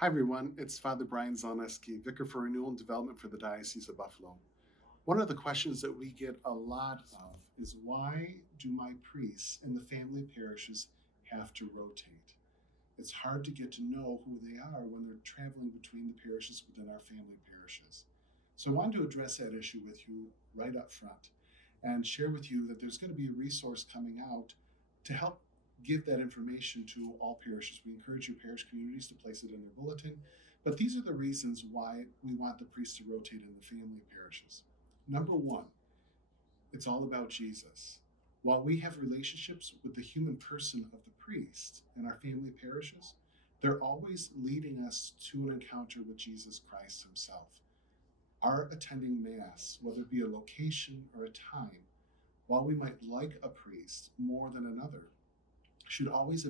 Hi, everyone. It's Father Brian Zeleneski, Vicar for Renewal and Development for the Diocese of Buffalo. One of the questions that we get a lot of is why do my priests in the family parishes have to rotate? It's hard to get to know who they are when they're traveling between the parishes within our family parishes. So I wanted to address that issue with you right up front and share with you that there's going to be a resource coming out to help give that information to all parishes. We encourage your parish communities to place it in their bulletin, but these are the reasons why we want the priests to rotate in the family parishes. Number one, it's all about Jesus. While we have relationships with the human person of the priest in our family parishes, they're always leading us to an encounter with Jesus Christ himself. Our attending Mass, whether it be a location or a time, while we might like a priest more than another, should always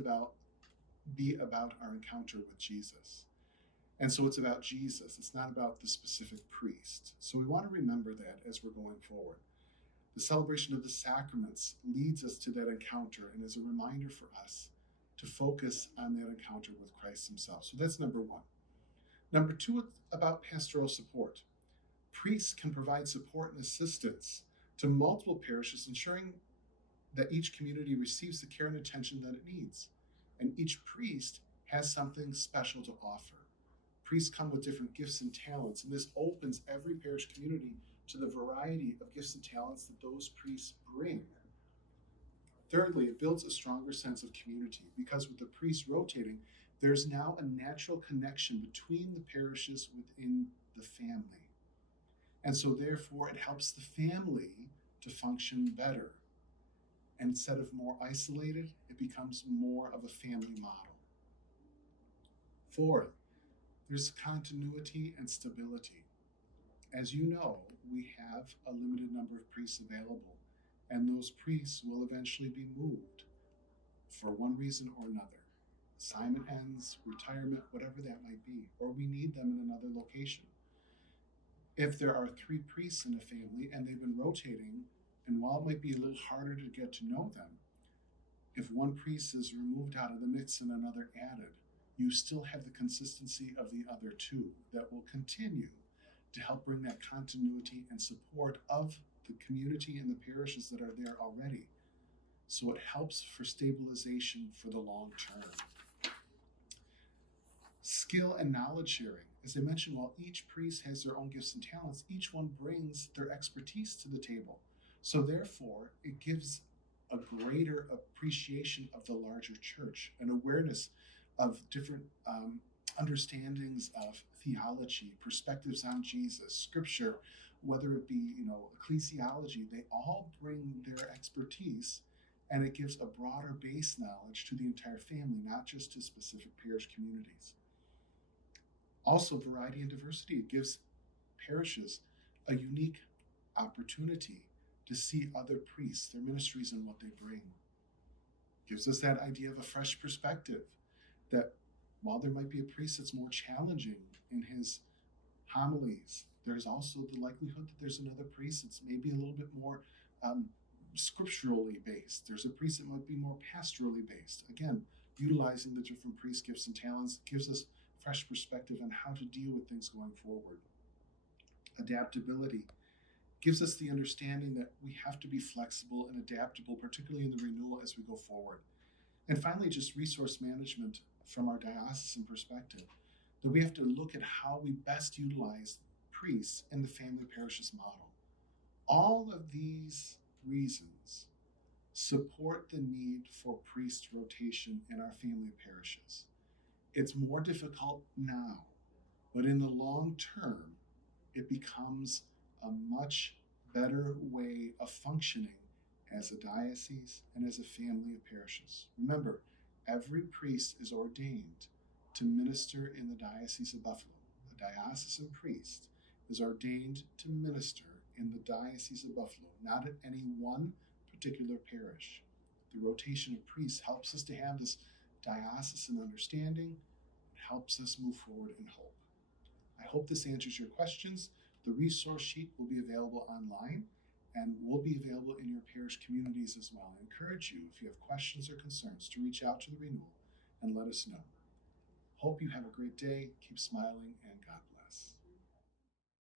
be about our encounter with Jesus. And so it's about Jesus. It's not about the specific priest. So we want to remember that as we're going forward. The celebration of the sacraments leads us to that encounter and is a reminder for us to focus on that encounter with Christ himself. So that's number one. Number two, it's about pastoral support. Priests can provide support and assistance to multiple parishes, ensuring that each community receives the care and attention that it needs. And each priest has something special to offer. Priests come with different gifts and talents, and this opens every parish community to the variety of gifts and talents that those priests bring. Thirdly, it builds a stronger sense of community because with the priests rotating, there's now a natural connection between the parishes within the family. And so, therefore, it helps the family to function better. And instead of more isolated, it becomes more of a family model. Fourth, there's continuity and stability. As you know, we have a limited number of priests available, and those priests will eventually be moved for one reason or another. Assignment ends, retirement, whatever that might be, or we need them in another location. If there are three priests in a family and they've been rotating, and while it might be a little harder to get to know them, if one priest is removed out of the mix and another added, you still have the consistency of the other two that will continue to help bring that continuity and support of the community and the parishes that are there already. So it helps for stabilization for the long term. Skill and knowledge sharing. As I mentioned, while each priest has their own gifts and talents, each one brings their expertise to the table. So therefore, it gives a greater appreciation of the larger church, an awareness of different understandings of theology, perspectives on Jesus, scripture, whether it be, ecclesiology. They all bring their expertise, and it gives a broader base knowledge to the entire family, not just to specific parish communities. Also, variety and diversity. It gives parishes a unique opportunity to see other priests, their ministries, and what they bring. Gives us that idea of a fresh perspective that while there might be a priest that's more challenging in his homilies, there's also the likelihood that there's another priest that's maybe a little bit more scripturally based. There's a priest that might be more pastorally based. Again, utilizing the different priest gifts and talents gives us fresh perspective on how to deal with things going forward. Adaptability gives us the understanding that we have to be flexible and adaptable, particularly in the renewal as we go forward. And finally, just resource management from our diocesan perspective, that we have to look at how we best utilize priests in the family parishes model. All of these reasons support the need for priest rotation in our family parishes. It's more difficult now, but in the long term, it becomes a much better way of functioning as a diocese and as a family of parishes. Remember, every priest is ordained to minister in the Diocese of Buffalo. A diocesan priest is ordained to minister in the Diocese of Buffalo, not at any one particular parish. The rotation of priests helps us to have this diocesan understanding. It helps us move forward in hope. I hope this answers your questions. The resource sheet will be available online and will be available in your parish communities as well. I encourage you, if you have questions or concerns, to reach out to the Renewal and let us know. Hope you have a great day. Keep smiling, and God bless.